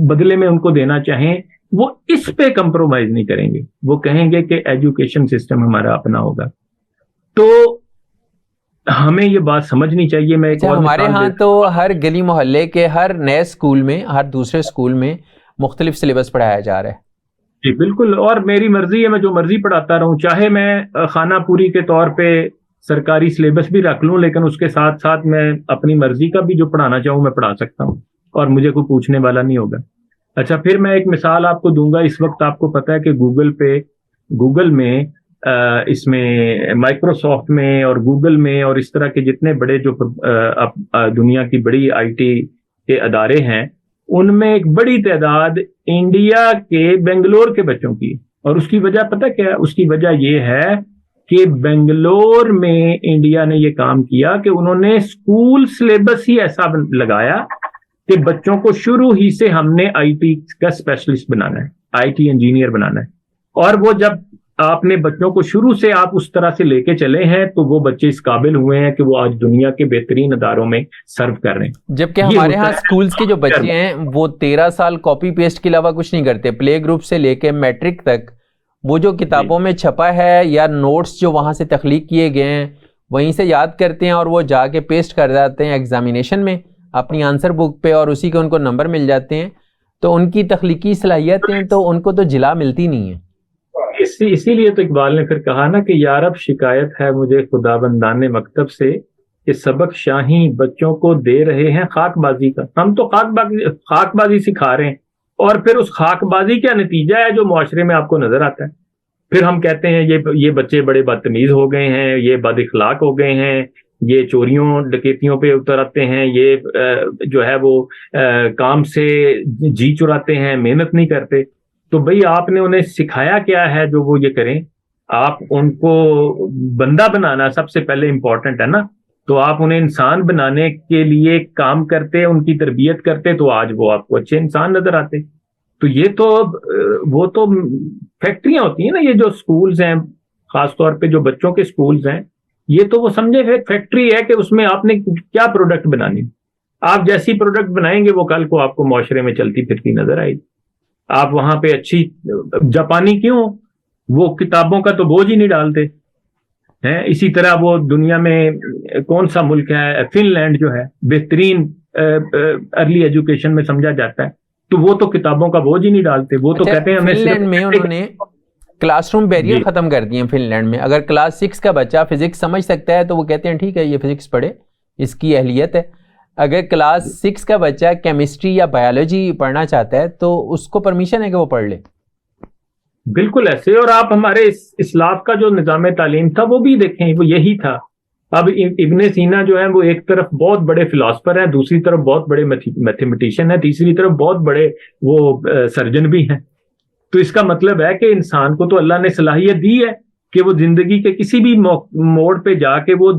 بدلے میں ان کو دینا چاہیں, وہ اس پہ کمپرومائز نہیں کریں گے. وہ کہیں گے کہ ایجوکیشن سسٹم ہمارا اپنا ہوگا. تو ہمیں یہ بات سمجھنی چاہیے. میں ہمارے ہاں تو ہر گلی محلے کے ہر نئے اسکول میں, ہر دوسرے اسکول میں مختلف سلیبس پڑھایا جا رہا ہے. جی بالکل, اور میری مرضی ہے, میں جو مرضی پڑھاتا رہوں, چاہے میں خانہ پوری کے طور پہ سرکاری سلیبس بھی رکھ لوں, لیکن اس کے ساتھ ساتھ میں اپنی مرضی کا بھی جو پڑھانا چاہوں میں پڑھا سکتا ہوں اور مجھے کوئی پوچھنے والا نہیں ہوگا. اچھا, پھر میں ایک مثال آپ کو دوں گا. اس وقت آپ کو پتا ہے کہ گوگل میں اس میں مائکروسافٹ میں اور گوگل میں اور اس طرح کے جتنے بڑے جو دنیا کی بڑی آئی ٹی کے ادارے ہیں, ان میں ایک بڑی تعداد انڈیا کے بنگلور کے بچوں کی. اور اس کی وجہ پتہ کیا ہے؟ اس کی وجہ یہ ہے کہ بنگلور میں انڈیا نے یہ کام کیا کہ انہوں نے اسکول سلیبس ہی ایسا لگایا کہ بچوں کو شروع ہی سے ہم نے آئی ٹی کا اسپیشلسٹ بنانا ہے, آئی ٹی انجینئر بنانا ہے. اور وہ جب آپ نے بچوں کو شروع سے آپ اس طرح سے لے کے چلے ہیں تو وہ بچے اس قابل ہوئے ہیں کہ وہ آج دنیا کے بہترین اداروں میں سرو کر رہے ہیں. جبکہ ہمارے ہاں اسکولز کے جو بچے ہیں وہ 13 سال کاپی پیسٹ کے علاوہ کچھ نہیں کرتے. پلے گروپ سے لے کے میٹرک تک وہ جو کتابوں میں چھپا ہے یا نوٹس جو وہاں سے تخلیق کیے گئے ہیں وہیں سے یاد کرتے ہیں اور وہ جا کے پیسٹ کر جاتے ہیں ایگزامینیشن میں اپنی آنسر بک پہ اور اسی کے ان کو نمبر مل جاتے ہیں, تو ان کی تخلیقی صلاحیتیں تو ان کو تو جلا ملتی نہیں ہیں. اسی لیے تو اقبال نے پھر کہا نا کہ یارب شکایت ہے مجھے خدا بندان مکتب سے کہ سبق شاہی بچوں کو دے رہے ہیں خاک بازی کا. ہم تو خاک بازی سکھا رہے ہیں اور پھر اس خاک بازی کا نتیجہ ہے جو معاشرے میں آپ کو نظر آتا ہے. پھر ہم کہتے ہیں یہ بچے بڑے بدتمیز ہو گئے ہیں, یہ بد اخلاق ہو گئے ہیں, یہ چوریوں ڈکیتیوں پہ اتر آتے ہیں, یہ جو ہے وہ کام سے جی چراتے ہیں, محنت نہیں کرتے. تو بھئی آپ نے انہیں سکھایا کیا ہے جو وہ یہ کریں؟ آپ ان کو بندہ بنانا سب سے پہلے امپورٹنٹ ہے نا. تو آپ انہیں انسان بنانے کے لیے کام کرتے, ان کی تربیت کرتے, تو آج وہ آپ کو اچھے انسان نظر آتے. تو یہ تو وہ تو فیکٹریاں ہوتی ہیں نا, یہ جو سکولز ہیں خاص طور پہ جو بچوں کے سکولز ہیں, یہ تو وہ سمجھے فیکٹری ہے کہ اس میں آپ نے کیا پروڈکٹ بنانی. آپ جیسی پروڈکٹ بنائیں گے وہ کل کو آپ کو معاشرے میں چلتی پھرتی نظر آئے گی. آپ وہاں پہ اچھی جاپانی کیوں, وہ کتابوں کا تو بوجھ ہی نہیں ڈالتے ہیں. اسی طرح وہ دنیا میں کون سا ملک ہے, فن لینڈ جو ہے بہترین ارلی ایجوکیشن میں سمجھا جاتا ہے, تو وہ تو کتابوں کا بوجھ ہی نہیں ڈالتے. وہ تو کہتے ہیں فن لینڈ میں انہوں نے کلاس روم بیریئر ختم کر دیے ہیں. فن لینڈ میں اگر کلاس 6 کا بچہ فزکس سمجھ سکتا ہے تو وہ کہتے ہیں ٹھیک ہے یہ فزکس پڑھے, اس کی اہلیت ہے. اگر کلاس 6 کا بچہ کیمسٹری یا بایولوجی پڑھنا چاہتا ہے تو اس کو پرمیشن ہے کہ وہ پڑھ لے. بالکل ایسے. اور آپ ہمارے اسلاف کا جو نظام تعلیم تھا وہ بھی دیکھیں, وہ یہی تھا. اب ابن سینا جو ہیں وہ ایک طرف بہت بڑے فلاسفر ہیں, دوسری طرف بہت بڑے میتھمیٹیشین ہیں, تیسری طرف بہت بڑے وہ سرجن بھی ہیں. تو اس کا مطلب ہے کہ انسان کو تو اللہ نے صلاحیت دی ہے کہ وہ زندگی کے کسی بھی موڑ پہ جا کے وہ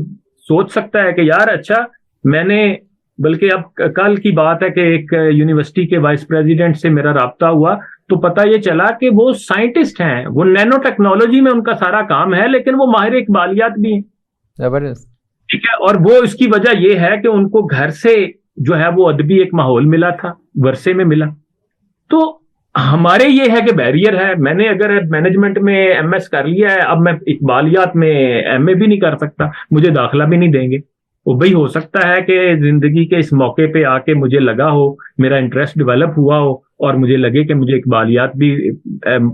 سوچ سکتا ہے کہ یار اچھا میں نے, بلکہ اب کل کی بات ہے کہ ایک یونیورسٹی کے وائس پریزیڈنٹ سے میرا رابطہ ہوا تو پتہ یہ چلا کہ وہ سائنٹسٹ ہیں, وہ نینو ٹیکنالوجی میں ان کا سارا کام ہے, لیکن وہ ماہر اقبالیات بھی ہیں. زبردست. ٹھیک ہے. اور وہ اس کی وجہ یہ ہے کہ ان کو گھر سے جو ہے وہ ادبی ایک ماحول ملا تھا, ورثے میں ملا. تو ہمارے یہ ہے کہ بیریئر ہے. میں نے اگر مینجمنٹ میں ایم ایس کر لیا ہے, اب میں اقبالیات میں ایم اے بھی نہیں کر سکتا, مجھے داخلہ بھی نہیں دیں گے. وہ بھئی ہو سکتا ہے کہ زندگی کے اس موقع پہ آ کے مجھے لگا ہو, میرا انٹرسٹ ڈیولپ ہوا ہو اور مجھے لگے کہ مجھے اقبالیات بھی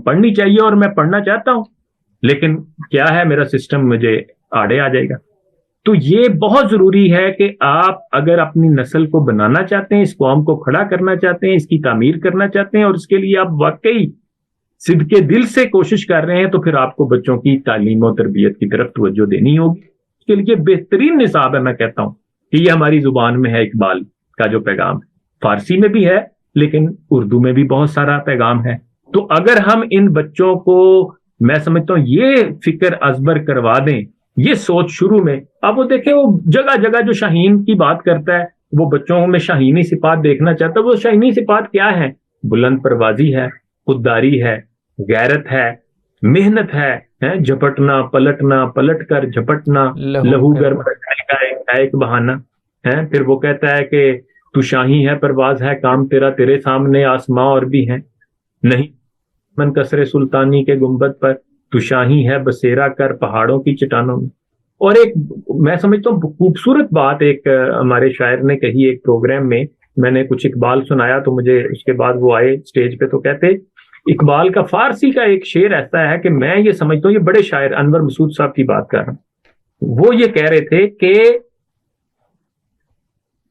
پڑھنی چاہیے اور میں پڑھنا چاہتا ہوں, لیکن کیا ہے میرا سسٹم مجھے آڑے آ جائے گا. تو یہ بہت ضروری ہے کہ آپ اگر اپنی نسل کو بنانا چاہتے ہیں, اس قوم کو کھڑا کرنا چاہتے ہیں, اس کی تعمیر کرنا چاہتے ہیں, اور اس کے لیے آپ واقعی صدقے دل سے کوشش کر رہے ہیں, تو پھر آپ کو بچوں کی تعلیم و تربیت کی طرف توجہ دینی ہوگی. اس کے لیے بہترین نصاب ہے, میں کہتا ہوں کہ یہ ہماری زبان میں ہے اقبال کا جو پیغام ہے, فارسی میں بھی ہے لیکن اردو میں بھی بہت سارا پیغام ہے. تو اگر ہم ان بچوں کو, میں سمجھتا ہوں یہ فکر ازبر کروا دیں, یہ سوچ شروع میں. اب وہ دیکھیں, وہ جگہ جگہ جو شاہین کی بات کرتا ہے, وہ بچوں میں شاہینی صفات دیکھنا چاہتا ہے. وہ شاہینی صفات کیا ہیں؟ بلند پروازی ہے, خودداری ہے, غیرت ہے, محنت ہے, جھپٹنا پلٹنا, پلٹ کر جھپٹنا, لہو گرم کا ایک بہانہ ہے. پھر وہ کہتا ہے کہ تو شاہی ہے, پرواز ہے, کام تیرا تیرے سامنے, آسماں اور بھی ہیں نہیں من کسر سلطانی کے گنبد پر, تو شاہی ہے بسیرا کر پہاڑوں کی چٹانوں میں. اور ایک میں سمجھتا ہوں خوبصورت بات ایک ہمارے شاعر نے کہی ایک پروگرام میں نے کچھ اقبال سنایا, تو مجھے اس کے بعد وہ آئے اسٹیج پہ تو کہتے اقبال کا فارسی کا ایک شعر ایسا ہے کہ میں یہ سمجھتا ہوں, یہ بڑے شاعر انور مسعود صاحب کی بات کر رہا ہوں, وہ یہ کہہ رہے تھے کہ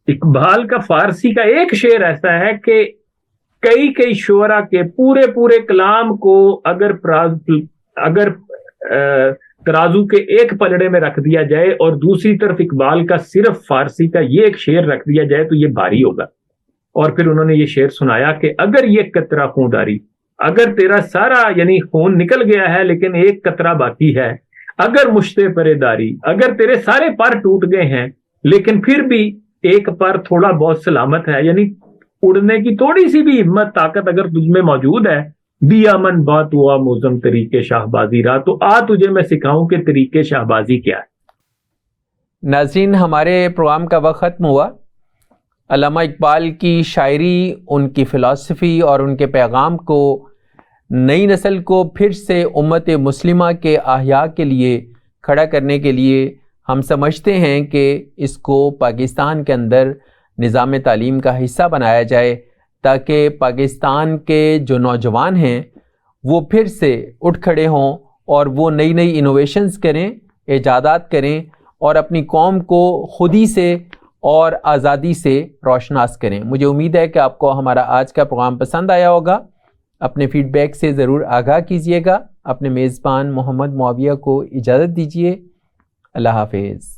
اقبال کا فارسی کا ایک شعر ایسا ہے کہ کئی شعراء کے پورے کلام کو اگر ترازو کے ایک پلڑے میں رکھ دیا جائے اور دوسری طرف اقبال کا صرف فارسی کا یہ ایک شعر رکھ دیا جائے تو یہ بھاری ہوگا. اور پھر انہوں نے یہ شعر سنایا کہ اگر یہ قطرہ خونڈاری, اگر تیرا سارا یعنی خون نکل گیا ہے لیکن ایک قطرہ باقی ہے, اگر مشتے پرے داری, اگر تیرے سارے پر ٹوٹ گئے ہیں لیکن پھر بھی ایک پر تھوڑا بہت سلامت ہے, یعنی اڑنے کی تھوڑی سی بھی ہمت طاقت اگر تجھ میں موجود ہے, بیا من بات ہوا موزم طریقے شاہبازی را, تو آ تجھے میں سکھاؤں کہ طریقے شاہبازی کیا ہے. ناظرین, ہمارے پروگرام کا وقت ختم ہوا. علامہ اقبال کی شاعری, ان کی فلسفی اور ان کے پیغام کو نئی نسل کو پھر سے امت مسلمہ کے احیاء کے لیے کھڑا کرنے کے لیے ہم سمجھتے ہیں کہ اس کو پاکستان کے اندر نظام تعلیم کا حصہ بنایا جائے، تاکہ پاکستان کے جو نوجوان ہیں وہ پھر سے اٹھ کھڑے ہوں اور وہ نئی نئی انوویشنز کریں، ایجادات کریں اور اپنی قوم کو خودی سے اور آزادی سے روشناس کریں۔ مجھے امید ہے کہ آپ کو ہمارا آج کا پروگرام پسند آیا ہوگا۔ اپنے فیڈ بیک سے ضرور آگاہ کیجیے گا۔ اپنے میزبان محمد معاویہ کو اجازت دیجیے۔ اللہ حافظ۔